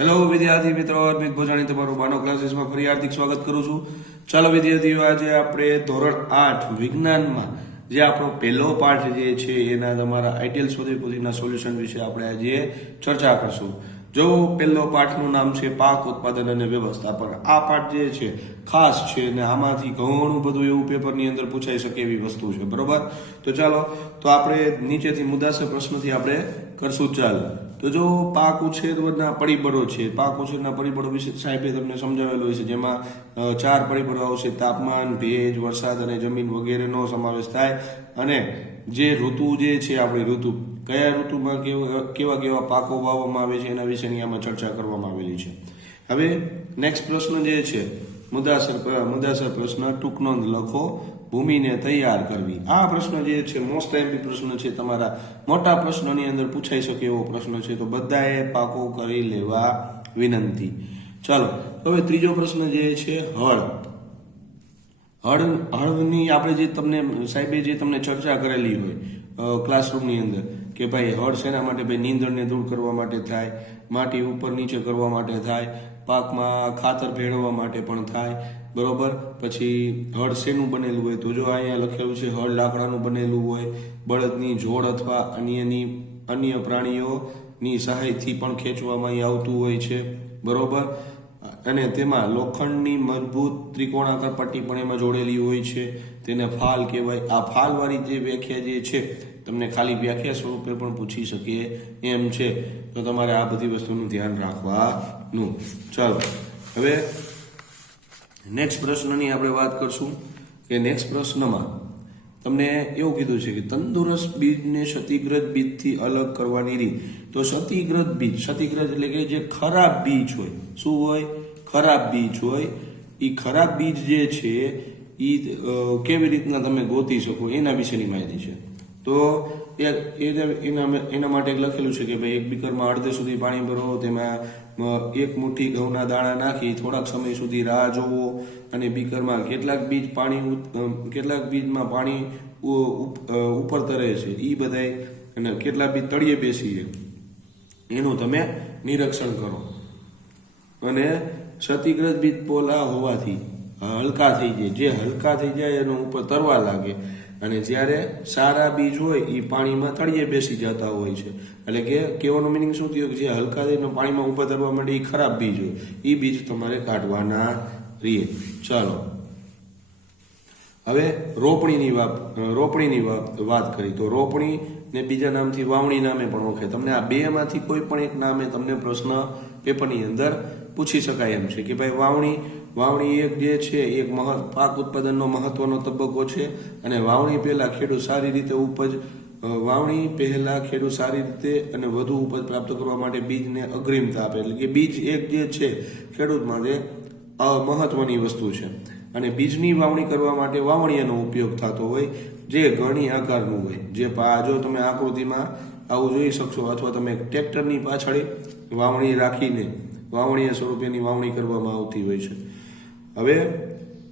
Hello વિદ્યાર્થી મિત્રો, અર્પિત ભોજાણી તમારું માનવ ક્લાસીસમાં ફરી હાર્દિક સ્વાગત કરું છું. ચાલો વિદ્યાર્થીઓ, આજે આપણે ધોરણ આઠ વિજ્ઞાનમાં જે આપણો પહેલો પાઠ જે છે, એના તમારા આઈટીએલ પૂરીના સોલ્યુશન વિશે આપણે આજે ચર્ચા કરશું. જો પહેલો પાઠનું નામ છે, પાક ઉત્પાદન અને વ્યવસ્થાપન. આ પાઠ જે છે, ખાસ છે અને આમાંથી ઘણું બધું એવું પેપરની અંદર પૂછાઈ શકે એવી વસ્તુ છે, બરોબર? તો ચાલો, તો આપણે નીચેથી મુદ્દાસર પ્રશ્નથી આપણે કરશું. ચાલો. તો જો પાક ઉછેરના પરિબળો છે. પાક ઉછેરના પરિબળો વિશે સાહેબે તમને સમજાવેલું છે જેમાં ચાર પરિબળો આવશે. તાપમાન, ભેજ, વરસાદ અને જમીન વગેરેનો સમાવેશ થાય. અને જે ઋતુ જે છે આપણી ઋતુ, કયા ઋતુમાં કેવા કેવા કેવા પાકો વાવવામાં આવે છે એના વિશેની આમાં ચર્ચા કરવામાં આવેલી છે. હવે નેક્સ્ટ પ્રશ્ન જે છે, મુદ્દાસર મુદ્દાસર પ્રશ્ન ટૂંક નોંધ લખો. ભૂમિને તૈયાર કરવી. આ પ્રશ્ન જે છે મોસ્ટ એમ્પી પ્રશ્ન છે, તમારા મોટા પ્રશ્નની અંદર પૂછાઈ શકે એવો પ્રશ્ન છે, તો બધાએ પાકો કરી લેવા વિનંતી. ચાલો, હવે ત્રીજો પ્રશ્ન જે છે, હળ. હળ, હળની આપણે જે તમને, સાહેબે જે તમને ચર્ચા કરેલી હોય ક્લાસરૂમની અંદર, કે ભાઈ હળ શેના માટે, ભાઈ નીંદણને દૂર કરવા માટે થાય, માટી ઉપર નીચે કરવા માટે થાય, પાકમાં ખાતર ભેળવવા માટે પણ થાય બરોબર? પછી હળ શેનું બનેલું હોય? તો જો અહીંયા લખેલું છે, હળ લાકડાનું બનેલું હોય, બળદની જોડ અથવા અન્યની, અન્ય પ્રાણીઓની સહાયથી પણ ખેંચવામાં આવતું હોય છે. બરોબર? અને તેમાં લોખંડની મજબૂત ત્રિકોણાકાર પટ્ટી પણ એમાં જોડેલી હોય છે. તેને ફાલ કહેવાય. આ ફાલવાળી જે વ્યાખ્યા જે છે, તમને ખાલી વ્યાખ્યા સ્વરૂપે પણ પૂછી શકે એમ છે. તો તમારે આ બધી વસ્તુનું ધ્યાન રાખવાનું. ચાલો. હવે નેક્સ્ટ પ્રશ્નની આપણે વાત કરશું કે નેક્સ્ટ પ્રશ્નમાં તમને એવું કીધું છે કે તંદુરસ્ત બીજને ક્ષતિગ્રસ્ત બીજથી અલગ કરવાની રીત. તો ક્ષતિગ્રસ્ત બીજ, ક્ષતિગ્રસ્ત એટલે કે જે ખરાબ બીજ હોય. શું હોય? ખરાબ બીજ હોય. એ ખરાબ બીજ જે છે એ કેવી રીતના તમે ગોતી શકો એના વિશેની માહિતી છે. તો એને- એના માટે લખેલું છે કે ભાઈ એક બીકરમાં અડધે સુધી પાણી ભરો, તેમાં એક મુઠ્ઠી ઘઉંના દાણા નાખી થોડાક સમય સુધી રાહ જોવો અને બીકરમાં કેટલાક બીજ પાણી કેટલાક બીજમાં પાણી ઉપર તરે છે. એ બધાય અને કેટલા બીજ તળિયે બેસી છે એનું તમે નિરીક્ષણ કરો. અને ક્ષતિગ્રસ્ત બીજ પોલા હોવાથી હલકા થઈ જાય. જે હલકા થઈ જાય એનો ઉપર તરવા લાગે. અને જ્યારે સારા બીજ હોય એ પાણીમાં તળિયે બેસી જતા હોય છે. એટલે કે કહેવાનો મિનિંગ શું થયો? કે જે હલકા થઈને પાણીમાં ઊભા તરવા માંડે એ ખરાબ બીજ હોય એ બીજ તમારે કાઢવાના રહીએ ચાલો. હવે રોપણીની વાત રોપણીની વાત કરી. તો રોપણી ને બીજા નામથી વાવણી નામે પણ ઓળખે. તમને આ બેમાંથી કોઈ પણ એક નામે તમને પ્રશ્ન પેપરની અંદર પૂછી શકાય એમ છે કે ભાઈ વાવણી વાવણી એક જે છે, એક મહ, પાક ઉત્પાદનનો મહત્વનો તબક્કો છે. અને વાવણી પહેલાં ખેડૂત સારી રીતે ઉપજ વાવણી પહેલા ખેડૂત સારી રીતે અને વધુ ઉપજ પ્રાપ્ત કરવા માટે બીજને અગ્રિમતા આપે એટલે કે બીજ એક જે છે, ખેડૂત માટે મહત્વની વસ્તુ છે. અને બીજની વાવણી કરવા માટે વાવણીયાનો ઉપયોગ થતો હોય, જે ઘણી આકારનું હોય. જે જો તમે આકૃતિમાં આવું જોઈ શકશો અથવા તમે ટ્રેક્ટરની પાછળ વાવણી રાખીને વાવણીય સ્વરૂપેની વાવણી કરવામાં આવતી હોય છે. હવે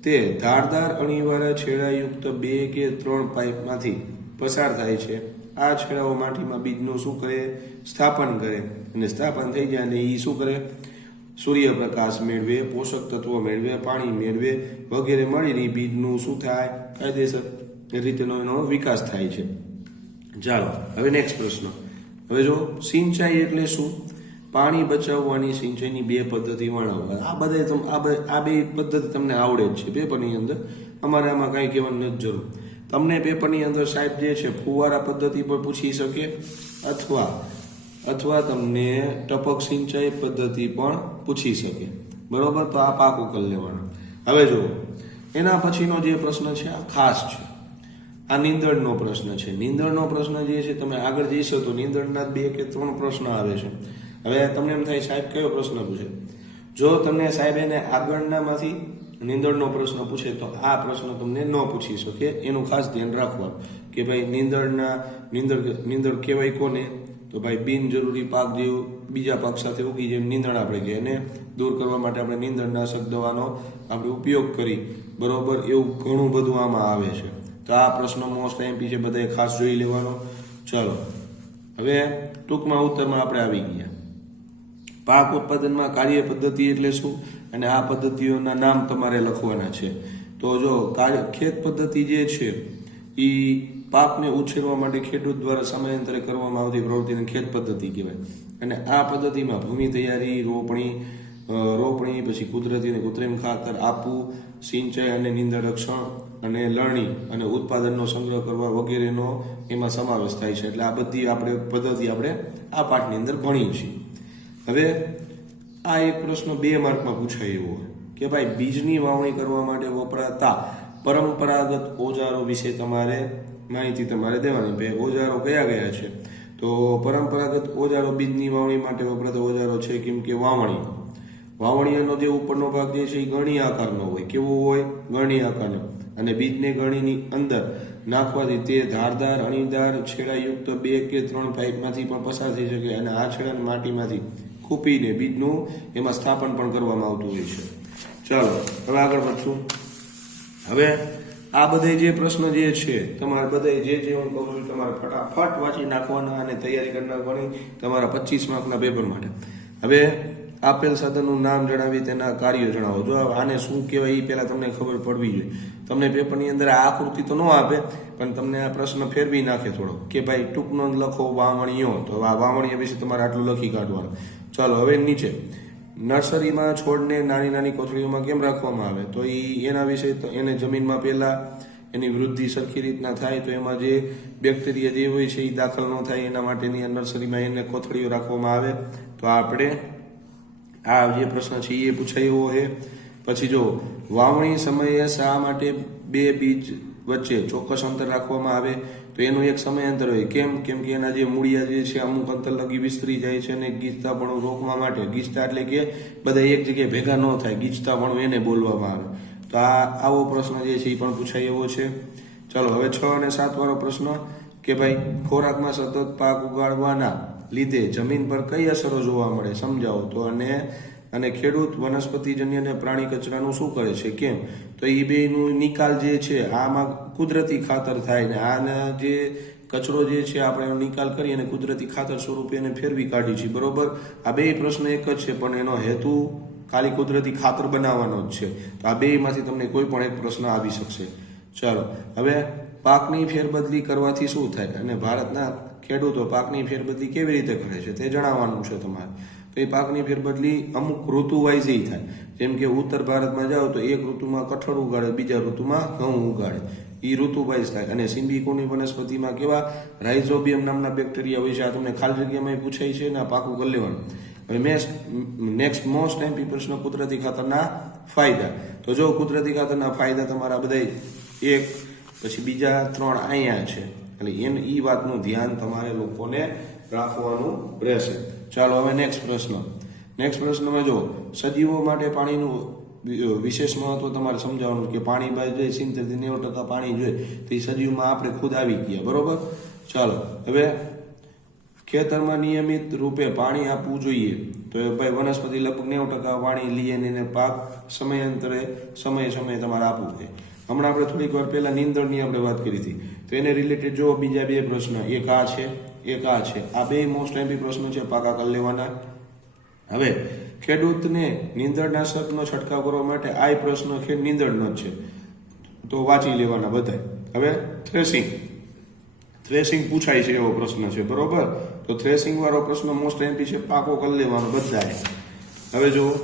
તે ધારદાર અણીવાળા છેડાયુક્ત બે કે ત્રણ પાઇપમાંથી પસાર થાય છે. આ છેડાઓ માટીમાં બીજનું શું કરે? સ્થાપન કરે. અને સ્થાપન થઈ જાય અને એ શું કરે? સૂર્યપ્રકાશ મેળવે, પોષક તત્વો મેળવે, પાણી મેળવે, વગેરે મળીને બીજનું શું થાય? કાયદેસર રીતેનો એનો વિકાસ થાય છે. ચાલો, હવે નેક્સ્ટ પ્રશ્ન. હવે જો સિંચાઈ એટલે શું? પાણી બચાવવાની સિંચાઈની બે પદ્ધતિ વર્ણવવા આ બધા આ બે પદ્ધતિ તમને આવડે જ છે પેપરની અંદર. અમારે આમાં કાંઈ કહેવાની નથી જરૂર. તમને પેપરની અંદર સાહેબ જે છે, ફુવારા પદ્ધતિ પર પૂછી શકે અથવા અથવા તમને ટપક સિંચાઈ પદ્ધતિ પણ પૂછી શકે. બરોબર? તો આ પાકું કરી લેવાનું. હવે જુઓ. એના પછીનો જે પ્રશ્ન છે, આ ખાસ છે. આ નીંદણનો પ્રશ્ન છે. નીંદણનો પ્રશ્ન જે છે, તમે આગળ જઈશો તો નીંદણના બે કે ત્રણ પ્રશ્ન આવે છે. હવે તમને એમ થાય, સાહેબ કયો પ્રશ્ન પૂછે? જો તમને સાહેબ એને આગળનામાંથી નીંદણનો પ્રશ્ન પૂછે, તો આ પ્રશ્ન તમને ન પૂછી શકે. એનું ખાસ ધ્યાન રાખવાનું કે ભાઈ નીંદણના, નીંદણ નીંદણ કહેવાય કોને? તો ભાઈ બિનજરૂરી પાક જેવું બીજા પાક સાથે ઉગી જેમ નીંદણ આપણે કહીએ. એને દૂર કરવા માટે આપણે નીંદણનાશક દવાનો આપણે ઉપયોગ કરી. બરોબર, એવું ઘણું બધું આમાં આવે છે. તો આ પ્રશ્ન મોસ્ટ એમપી છે, બધાએ ખાસ જોઈ લેવાનો. ચાલો, હવે ટૂંકમાં ઉત્તરમાં આપણે આવી ગયા. પાક ઉત્પાદનમાં કાર્ય પદ્ધતિ એટલે શું? અને આ પદ્ધતિઓના નામ તમારે લખવાના છે. તો જો કાર્ય ખેત પદ્ધતિ જે છે એ પાકને ઉછેરવા માટે ખેડૂત દ્વારા સમયાંતરે કરવામાં આવતી પ્રવૃત્તિને ખેત પદ્ધતિ કહેવાય. અને આ પદ્ધતિમાં ભૂમિ તૈયારી, રોપણી રોપણી, પછી કુદરતી અને કૃત્રિમ ખાતર આપવું, સિંચાઈ અને નીંદર રક્ષણ, અને લણણી અને ઉત્પાદનનો સંગ્રહ કરવા વગેરેનો એમાં સમાવેશ થાય છે. એટલે આ બધી આપણે પદ્ધતિ આપણે આ પાઠની અંદર ભણીએ છીએ. હવે આ એક પ્રશ્ન બે માર્કમાં પૂછાય એવો હોય કે ભાઈ બીજની વાવણી કરવા માટે વપરાતા પરંપરાગત ઓજારો વિશે તમારે માહિતી તમારે દેવાની. બે ઓજારો કયા કયા છે? તો પરંપરાગત ઓજારો બીજની વાવણી માટે વપરાતા ઓજારો છે કેમ કે વાવણી. વાવણીયાનો જે ઉપરનો ભાગ જે છે એ ગણી આકારનો હોય. કેવો હોય? ગણી આકારનો. અને બીજને ગણીની અંદર નાખવાથી તે ધારદાર અણીદાર છેડાયુક્ત બે કે ત્રણ પાઇપમાંથી પણ પસાર થઈ શકે અને આ છેડાને માટીમાંથી ખૂપીને બીજનું એમાં સ્થાપન પણ કરવામાં આવતું હોય છે. ચાલો, હવે આગળ વધશું. હવે આ બધે જે પ્રશ્ન જે છે, તમારે બધે જે જે હું કહું છું, તમારે ફટાફટ વાંચી નાખવાના અને તૈયારી કરી નાખવાની તમારા પચીસ માર્કના પેપર માટે. હવે આપેલ સાધનનું નામ જણાવી, તેના કાર્યો જણાવો. જો આને શું કહેવાય એ પહેલાં તમને ખબર પડવી જોઈએ. તમને પેપરની અંદર આ આકૃતિ તો ન આપે, પણ તમને આ પ્રશ્ન ફેરવી નાખે થોડો કે ભાઈ ટૂંક નોંધ લખો વાવણીઓ. તો આ વાવણીઓ વિશે તમારે આટલું લખી કાઢવાનું. ચાલો, હવે નીચે. નર્સરીમાં છોડને નાની નાની કોથળીઓમાં કેમ રાખવામાં આવે? તો એ એના વિશે એને જમીનમાં પહેલા એની વૃદ્ધિ સરખી રીતના થાય તો એમાં જે બેક્ટેરિયા જે હોય છે એ દાખલ ન થાય એના માટેની આ નર્સરીમાં એને કોથળીઓ રાખવામાં આવે. તો આપણે આ જે પ્રશ્ન છે એ પૂછાયો છે પછી જો, વાવણી સમયે શા માટે બે બીજ વચ્ચે ચોક્કસ અંતર રાખવામાં આવે તો એનું એક સમયાંતર હોય. કેમ? કેમ કે એના જે મૂળિયા જે છે, અમુક અંતર લગી વિસ્તરી જાય છે અને ગીચતાપણું રોકવા માટે, ગીચતા એટલે કે બધા એક જગ્યાએ ભેગા ન થાય, ગીચતાપણું એને બોલવામાં આવે. તો આ આવો પ્રશ્ન જે છે એ પણ પૂછાય એવો છે. ચલો, હવે છ અને સાત વાળો પ્રશ્ન કે ભાઈ, ખોરાકમાં સતત પાક ઉગાડવાના લીધે જમીન પર કઈ અસરો જોવા મળે? સમજાવો તો. અને અને ખેડૂત વનસ્પતિજન્ય અને પ્રાણી કચરાનું શું કરે છે? કેમ? તો એ બેનું નિકાલ જે છે, આમાં કુદરતી ખાતર થાય ને આના જે કચરો જે છે, આપણે એનો નિકાલ કરી અને કુદરતી ખાતર સ્વરૂપે એને ફેરવી કાઢી છે. બરોબર? આ બે પ્રશ્ન એક જ છે, પણ એનો હેતુ ખાલી કુદરતી ખાતર બનાવવાનો જ છે. તો આ બેમાંથી તમને કોઈ પણ એક પ્રશ્ન આવી શકશે. ચાલો, હવે પાકની ફેરબદલી કરવાથી શું થાય? અને ભારતના ખેડૂતો પાકની ફેરબદલી કેવી રીતે કરે છે તે જણાવવાનું છે તમારે. એ પાકની ફેરબદલી અમુક ઋતુ વાઇઝ થાય. જેમ કે ઉત્તર ભારતમાં જાઓ તો એક ઋતુમાં કઠોળ ઉગાડે, બીજા ઋતુમાં ઘઉં ઉગાડે. એ ઋતુ વાઇઝ થાય. અને સિમ્બિકોની વનસ્પતિમાં કેવા? રાઇઝોબિયમ નામના બેક્ટેરિયા હોય છે. આ તમને ખાલી જગ્યામાં પૂછાય છે ને આ પાકું કરી હવે મેસ્ટ નેક્સ્ટ મોસ્ટ એમપી પ્રશ્ન કુદરતી ખાતરના ફાયદા. તો જો કુદરતી ખાતરના ફાયદા તમારા બધા એક, પછી બીજા ત્રણ અહીંયા છે. એટલે એમ એ વાતનું ધ્યાન તમારે લોકોને રાખવાનું રહેશે. ચાલો હવે નેક્સ્ટ પ્રશ્ન. નેક્સ્ટ પ્રશ્નમાં જો સજીવો માટે પાણીનું વિશેષ મહત્વ તમારે સમજાવવાનું કે પાણી બાય જોઈએ સિત્તેરથી નેવું ટકા પાણી જોઈએ તો એ સજીવમાં આપણે ખુદ આવી ગયા. બરોબર? ચાલો. હવે ખેતરમાં નિયમિત રૂપે પાણી આપવું જોઈએ. તો એ ભાઈ વનસ્પતિ લગભગ નેવું ટકા પાણી લઈએ ને એને પાક સમયાંતરે સમયે સમયે તમારે આપવું જોઈએ હમણાં આપણે થોડીક વાર પહેલાં નીંદણની આપણે વાત કરી હતી. તો એને રિલેટેડ જો બીજા બે પ્રશ્ન. એક આ છે. એક આ છે. આ બે મોસ્ટ એમ્પી પ્રશ્નો છે, પાકા કરી લેવાના. હવે, ખેડૂતને નીંદણનાશકનો છંટકાવ કરવા માટે આ પ્રશ્ન ખેડ નીંદણનો જ છે. તો વાંચી લેવાના બધાય. હવે થ્રેસિંગ થ્રેસિંગ પૂછાય છે એવો પ્રશ્ન છે, બરોબર? તો થ્રેસિંગ વાળો પ્રશ્ન મોસ્ટ એમ્પી છે, પાકો કરી લેવાનો બધાએ હવે જો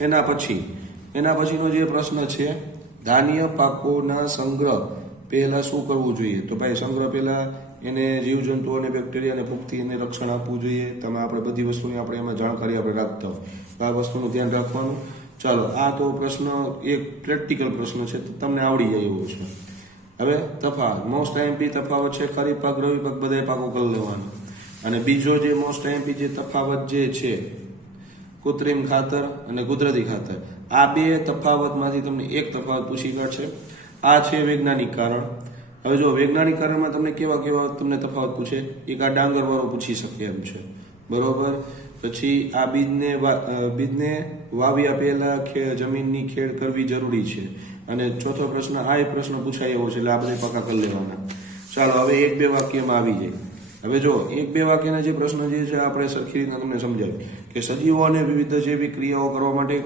એના પછી, એના પછીનો જે પ્રશ્ન છે, ધાન્ય પાકોના સંગ્રહ પહેલાં શું કરવું જોઈએ? તો ભાઈ, સંગ્રહ પહેલા એને જીવજંતુઓ અને બેક્ટેરિયા ફૂગથી એને રક્ષણ આપવું જોઈએ. તમે આપણે બધી વસ્તુની આપણે એમાં જાણકારી આપણે રાખતા હોય. આ વસ્તુનું ધ્યાન રાખવાનું. ચાલો, આ તો પ્રશ્ન, એક પ્રેક્ટિકલ પ્રશ્ન છે તમને આવડી જાય એવો છે. હવે તફાવત. મોસ્ટ એમપી તફાવત છે ખરીફ પાક, રવિ પાક બધા પાકો કરી લેવાનો. અને બીજો જે મોસ્ટ એમપી જે તફાવત જે છે, કૃત્રિમ ખાતર અને કુદરતી ખાતર. આ બે તફાવતમાંથી તમને એક તફાવત પૂછી કાઢશે. આ છે વૈજ્ઞાનિક કારણ. હવે જો વૈજ્ઞાનિક કારણમાં તમને કેવા કેવા તમને તફાવત પૂછે, એક આ ડાંગર વાળો પૂછી શકે એમ છે. બરોબર? પછી આ બીજને બીજને વાવ્યા પહેલા જમીનની ખેડ કરવી જરૂરી છે. અને ચોથો પ્રશ્ન, આ એ પ્રશ્ન પૂછાય એવો છે, એટલે આપણે પાકા કરી લેવાના. ચાલો, હવે એક બે વાક્યમાં આવી જાય. હવે જો, એક બે વાક્યના જે પ્રશ્ન જે છે, આપણે સરખી રીતના તમને સમજાવી કે સજીવો અને વિવિધ જેવી ક્રિયાઓ કરવા માટે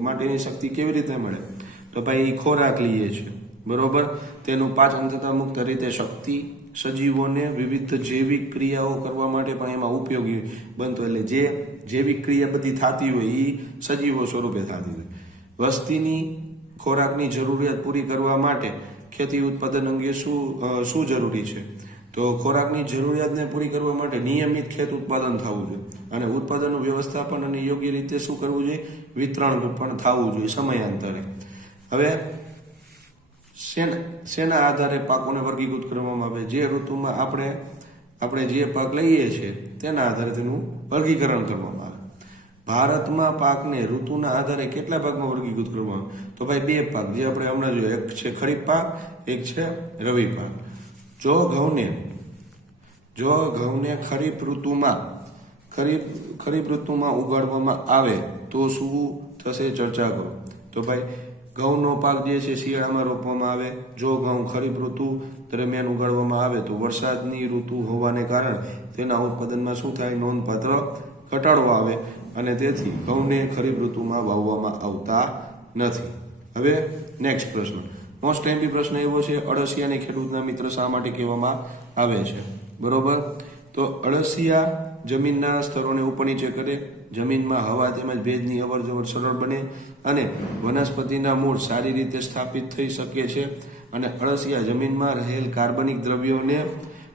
માટેની શક્તિ કેવી રીતે મળે? તો ભાઈ ખોરાક લઈએ છે બરોબર? તેનું પાચન થતા મુક્ત રીતે શક્તિ સજીવોને વિવિધ જૈવિક ક્રિયાઓ કરવા માટે પણ એમાં ઉપયોગી બનતો એટલે જે જૈવિક ક્રિયા બધી થતી હોય એ સજીવો સ્વરૂપે થતી હોય. વસ્તીની ખોરાકની જરૂરિયાત પૂરી કરવા માટે ખેતી ઉત્પાદન અંગે શું શું જરૂરી છે? તો ખોરાકની જરૂરિયાતને પૂરી કરવા માટે નિયમિત ખેત ઉત્પાદન થવું જોઈએ. અને ઉત્પાદનનું વ્યવસ્થાપન અને યોગ્ય રીતે શું કરવું જોઈએ? વિતરણ પણ થવું જોઈએ સમયાંતરે. હવે શેના શેના આધારે પાકોને વર્ગીકૃત કરવામાં આવે. જે ઋતુમાં આપણે આપણે જે પાક લઈએ છીએ, તેના આધારે તેનું વર્ગીકરણ કરવામાં આવે. ભારતમાં પાકને ઋતુના આધારે કેટલા પાકમાં વર્ગીકૃત કરવામાં આવે? તો ભાઈ બે પાક, જે આપણે હમણાં જોયું. એક છે ખરીફ પાક, એક છે રવિ પાક. જો ઘઉંને જો ઘઉંને ખરીફ ઋતુમાં, ખરીફ ખરીફ ઋતુમાં ઉગાડવામાં આવે, તો શું થશે ચર્ચા કરો. તો ભાઈ ઘઉંનો પાક જે છે શિયાળામાં રોપવામાં આવે. જો ઘઉં ખરીફ ઋતુ દરમિયાન ઉગાડવામાં આવે તો વરસાદની ઋતુ હોવાને કારણે તેના ઉત્પાદનમાં શું થાય? નોંધપાત્ર ઘટાડો આવે અને તેથી ઘઉંને ખરીફ ઋતુમાં વાવવામાં આવતા નથી. હવે નેક્સ્ટ પ્રશ્ન. મોસ્ટ એમપી પ્રશ્ન એવો છે, અળસિયાને ખેડૂતના મિત્ર શા માટે કહેવામાં આવે છે? બરોબર? તો અળસિયા જમીનના સ્તરોને ઉપર નીચે કરે, જમીનમાં હવા તેમજ ભેજની અવર જવર સરળ બને અને વનસ્પતિના મૂળ સારી રીતે સ્થાપિત થઈ શકે છે અને અળસિયા જમીનમાં રહેલ કાર્બનિક દ્રવ્યોને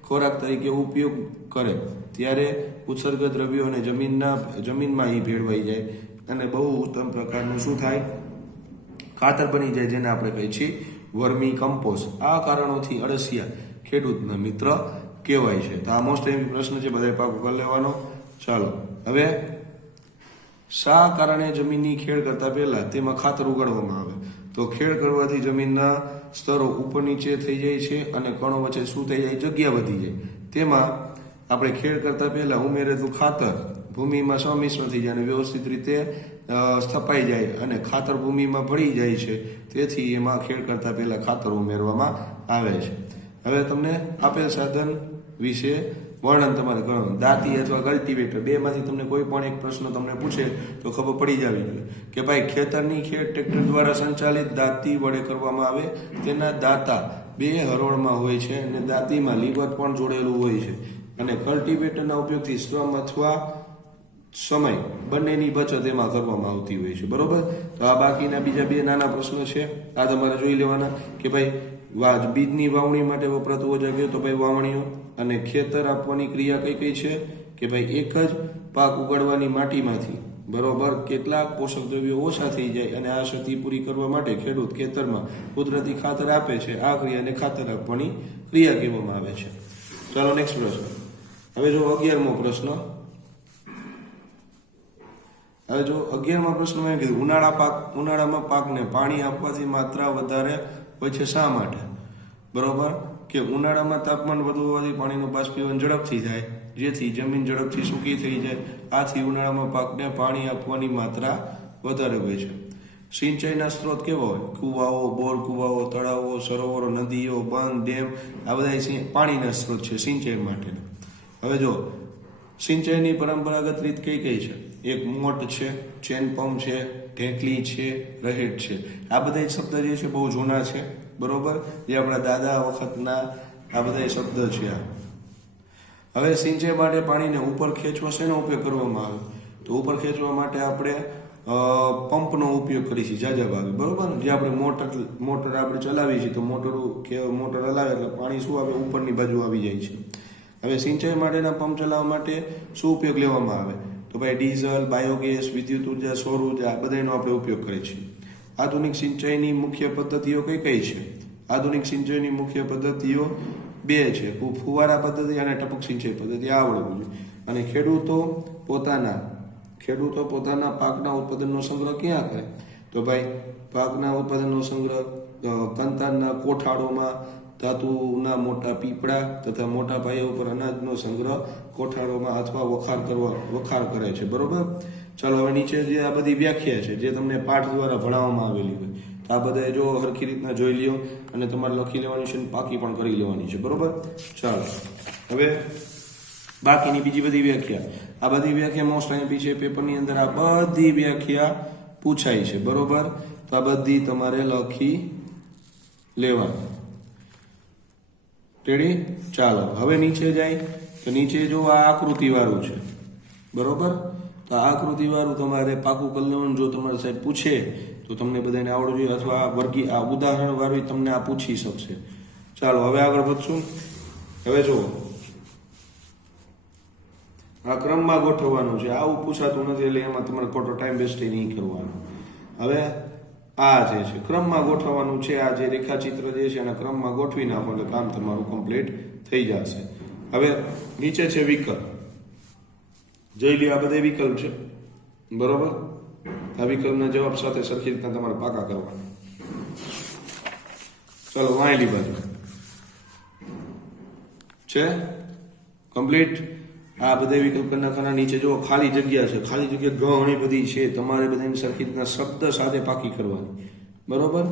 ખોરાક તરીકે ઉપયોગ કરે. ત્યારે ઉત્સર્ગ દ્રવ્યો અને જમીનના, જમીનમાં એ ભેળવાઈ જાય અને બહુ ઉત્તમ પ્રકારનું શું થાય? ખાતર બની જાય જેને આપણે કહીએ છીએ વર્મી કમ્પોસ્ટ આ કારણોથી અળસિયા ખેડૂતના મિત્ર કહેવાય છે. તો આ મોસ્ટ એમ પ્રશ્ન છે બધા પાક કરી લેવાનો. ચાલો, હવે શા કારણે જમીનની ખેડ કરતા પહેલા તેમાં ખાતર ઉગાડવામાં આવે? તો ખેડ કરવાથી જમીનના સ્તરો ઉપર નીચે થઈ જાય છે અને કણો વચ્ચે શું થઈ જાય? જગ્યા વધી જાય. તેમાં આપણે ખેડ કરતા પહેલા ઉમેરેલું ખાતર ભૂમિમાં સમિશ્ર થઈ જાય અને વ્યવસ્થિત રીતે સ્થપાઈ જાય અને ખાતર ભૂમિમાં ભળી જાય છે. તેથી એમાં ખેડ કરતા પહેલા ખાતર ઉમેરવામાં આવે છે. હવે તમને આપેલ સાધન વિશે વર્ણન તમારે કરવાનું. દાંતી અથવા કલ્ટિવેટર, બેમાંથી તમને કોઈ પણ એક પ્રશ્ન તમને પૂછે તો ખબર પડી જવી જોઈએ. કે ભાઈ, ખેતરની ખેડ ટ્રેક્ટર દ્વારા સંચાલિત દાંતી વડે કરવામાં આવે, તેના દાંતા બે હરોળમાં હોય છે અને દાંતીમાં લીવર પણ જોડેલું હોય છે. અને કલ્ટિવેટરના ઉપયોગથી શ્રમ અથવા સમય બંનેની બચત એમાં કરવામાં આવતી હોય છે. બરોબર? તો આ બાકીના બીજા બે નાના પ્રશ્નો છે. આ તમારે જોઈ લેવાના કે ભાઈ વા બીજની વાવણી માટે વપરાતું કયું તો ભાઈ વાવણીઓ અને ખેતર આપવાની ક્રિયા કઈ કઈ છે? કે ભાઈ એક જ પાક ઉગાડવાની માટીમાંથી બરોબર કેટલાક પોષક દ્રવ્યો ઓછા થઈ જાય અને આ ક્ષતિ પૂરી કરવા માટે ખેડૂત ખેતરમાં કુદરતી ખાતર આપે છે. આ ક્રિયાને ખાતર આપવાની ક્રિયા કહેવામાં આવે છે. ચાલો નેક્સ્ટ પ્રશ્ન. હવે જો અગિયારમો પ્રશ્ન. હવે જો અગિયારમાં પ્રશ્નમાં કીધું, ઉનાળા પાક, ઉનાળામાં પાકને પાણી આપવાથી માત્રા વધારે હોય છે શા માટે? બરોબર? કે ઉનાળામાં તાપમાન વધુ હોવાથી પાણીનું બાષ્પીભવન ઝડપથી થાય જેથી જમીન ઝડપથી સૂકી થઈ જાય. આથી ઉનાળામાં પાકને પાણી આપવાની માત્રા વધારે હોય છે. સિંચાઈના સ્ત્રોત કેવા હોય? કુવાઓ, બોર કુવાઓ, તળાવો, સરોવરો, નદીઓ બંધ ડેમ, આ બધા પાણીના સ્ત્રોત છે સિંચાઈ માટેના. હવે જો, સિંચાઈની પરંપરાગત રીત કઈ કઈ છે? એક મોટ છે, ચેન પંપ છે, ઢેકલી છે, રહેટ છે. આ બધા શબ્દ જે છે બહુ જૂના છે, બરોબર? જે આપણા દાદા વખતના આ બધા શબ્દ છે આ. હવે સિંચાઈ માટે પાણીને ઉપર ખેંચવા શેનો ઉપયોગ કરવામાં આવે? તો ઉપર ખેંચવા માટે આપણે પંપનો ઉપયોગ કરીએ છીએ જાજા ભાગે. બરોબર? જે આપણે મોટર મોટર આપણે ચલાવીએ છીએ, તો મોટર કે, મોટર હલાવે એટલે પાણી શું આવે? ઉપરની બાજુ આવી જાય છે. હવે સિંચાઈ માટેના પંપ ચલાવવા માટે શું ઉપયોગ લેવામાં આવે? તો ભાઈ ડીઝલ, બાયોગેસ, વિદ્યુત ઊર્જા, સૌર ઊર્જા બધાનો આપણે ઉપયોગ કરીએ છીએ. આધુનિક સિંચાઈની મુખ્ય પદ્ધતિઓ કઈ કઈ છે? આધુનિક સિંચાઈની મુખ્ય પદ્ધતિઓ બે છે. ફુવારા પદ્ધતિ અને ટપક સિંચાઈ પદ્ધતિ આવડવું જોઈએ. અને ખેડૂતો પોતાના ખેડૂતો પોતાના પાકના ઉત્પાદનનો સંગ્રહ ક્યાં કરે? તો ભાઈ, પાકના ઉત્પાદનનો સંગ્રહ કંતારના કોઠાળોમાં ધાતુના મોટા પીપળા તથા મોટા પાયા ઉપર અનાજનો સંગ્રહ કોઠાળોમાં અથવા વખાર કરવા, વખાર કરે છે. બરોબર? ચાલો હવે નીચે જે આ બધી વ્યાખ્યા છે, જે તમને પાઠ દ્વારા ભણાવવામાં આવેલી હોય, તો આ બધા જો હરખી રીતના જોઈ લ્યો અને તમારે લખી લેવાની છે પાકી પણ કરી લેવાની છે. બરોબર? ચાલો. હવે બાકીની બીજી બધી વ્યાખ્યા. આ બધી વ્યાખ્યા મોસ્ટ આઈપી છે પેપરની અંદર આ બધી વ્યાખ્યા પૂછાય છે. બરોબર? તો આ બધી તમારે લખી લેવાની. રેડી? ચાલો, હવે નીચે જાય. તો નીચે જો આ આકૃતિવાળું છે. બરોબર? તો આ આકૃતિવાળું તમારે પાકું કલ્યાણ જો તમારે સાહેબ પૂછે, તો તમને બધાને આવડવું જોઈએ. અથવા આ વર્ગી આ ઉદાહરણ વાળું તમને આ પૂછી શકશે. ચાલો, હવે આગળ વધશું. હવે જુઓ. આ ક્રમમાં ગોઠવવાનું છે. આવું પૂછાતું નથી એટલે એમાં તમારે ખોટો ટાઈમ વેસ્ટ નહીં કરવાનો. હવે આ જે છે, ક્રમમાં ગોઠવવાનું છે, આ જે રેખાચિત્ર જે છે, એના ક્રમમાં ગોઠવી નાખો એટલે કામ તમારું કમ્પ્લીટ થઈ જશે. હવે નીચે છે વિકલ્પ. જોઈ લ્યો આ બધા વિકલ્પ છે. બરોબર? આ વિકલ્પના જવાબ સાથે સરખી રીતના તમારે પાકા કરવાના. ચલો વાંયલી બાજુ. છે? કમ્પ્લીટ આ બધા વિકલ્પ કરી નીચે જો ખાલી જગ્યા છે. ખાલી જગ્યા ઘણી બધી છે. તમારે બધાની સરખી રીતના શબ્દ સાથે પાકી કરવાની. બરોબર?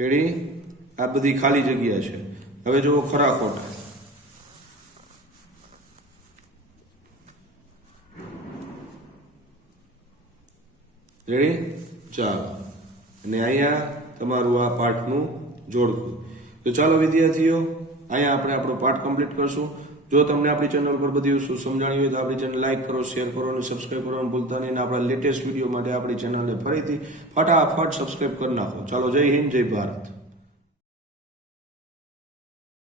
રેડી આ બધી ખાલી જગ્યા છે. હવે જુઓ ખરા ખોટા. રેડી ચાલો. અને અહીંયા તમારું આ પાઠનું જોડકું. તો ચાલો વિદ્યાર્થીઓ, અહીંયા આપણે આપણો પાઠ કમ્પ્લીટ કરશું. જો તમને આપણી ચેનલ પર બધી વસ્તુ સમજાણી હોય તો આપણી ચેનલ લાઈક કરો શેર કરો અને સબસ્ક્રાઈબ કરવાનું ભૂલતા નહીં આપણા લેટેસ્ટ વીડિયો માટે આપણી ચેનલને ફરીથી ફટાફટ સબસ્ક્રાઈબ કરી નાખો. ચાલો જય હિન્દ, જય ભારત.